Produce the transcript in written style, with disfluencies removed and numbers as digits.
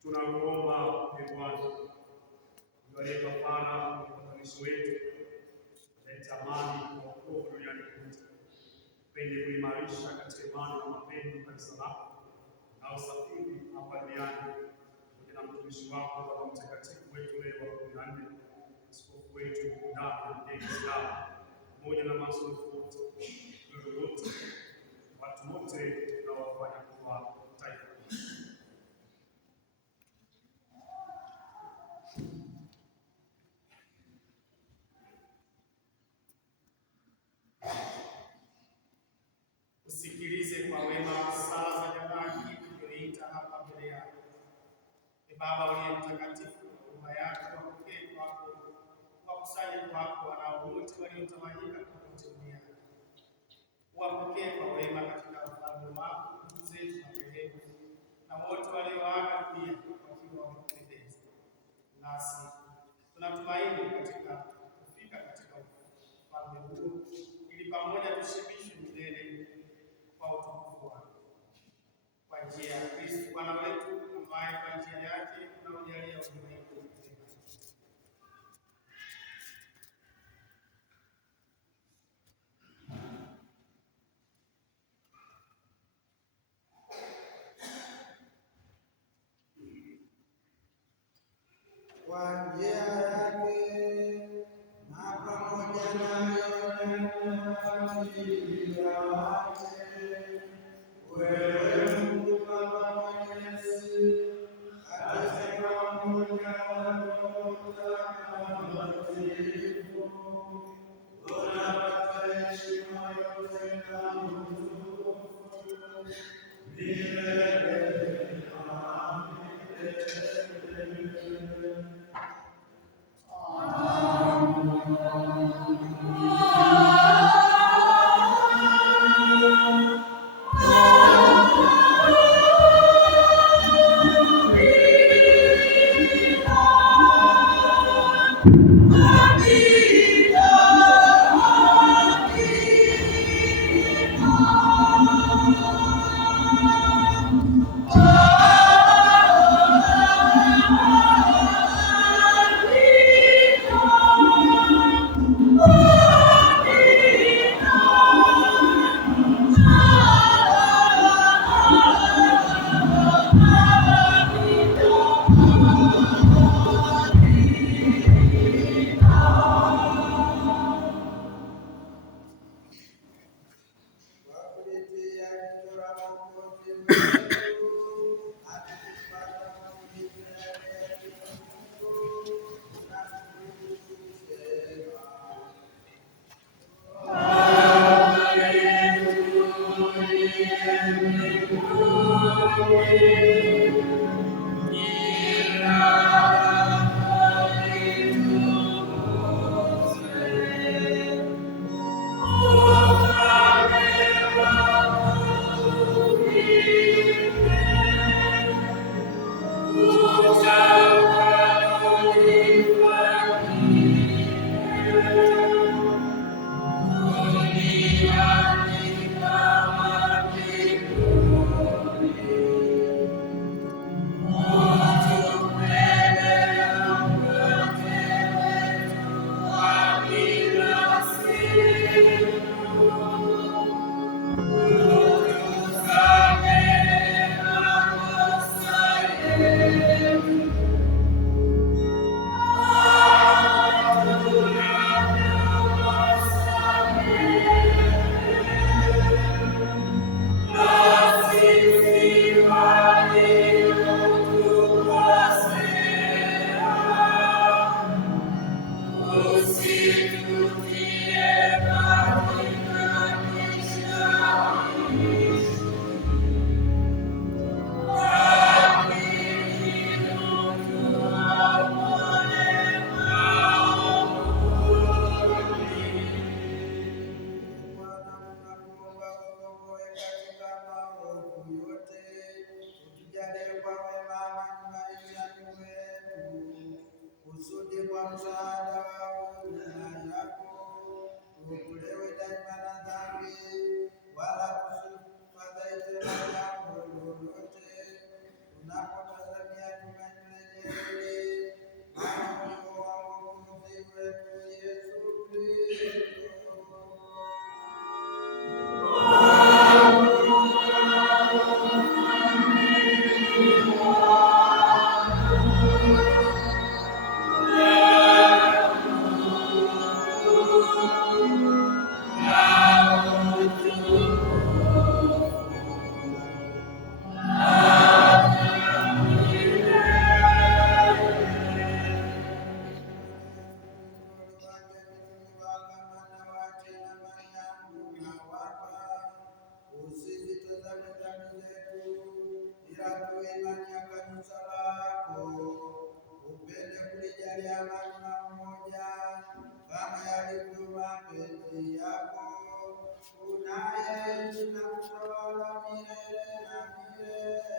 Tunakuomba ee Bwana, ubariki Bwana watumishi wetu, leta amani na wokovu duniani kote, pende kuimarisha katika imani na mapendo kanisa lako na usafiri hapa duniani, pamoja na mtumishi wako Baba Mtakatifu wetu Leo wa 14, askofu wetu David Islamu, pamoja na maaskofu wote, watu wote tunaowafanya kuwa taifa. Usikilize kwa wema sala za jamaa hii tuliyoita hapa mbele yako. Ee Baba uliye mtakatifu, huruma baba yako, wapokee kwako, wakusanye kwako wanao wote waliotawanyika kote duniani. Wapokee kwa wema katika ufalme wako ndugu zetu marehemu na wote walioaga dunia wakiwa wamekupendeza. Nasi tunatumaini katika kufika katika ufalme huo, ili pamoja tushibishwe milele kwa utukufu wako, kwa njia ya Kristo Bwana wetu, ambaye kwa njia yake unaujalia ulimwengu mzima. Kwa njia yake na pamoja nayo na familia yake, wewe Mungu Baba Mwenyezi, katika pamoja na Roho Mtakatifu, unapata heshima yote na utukufu milele. ajali ya amani na umoja, kama yalivyo mapenzi yako, unayeishi na kutawala milele na milele.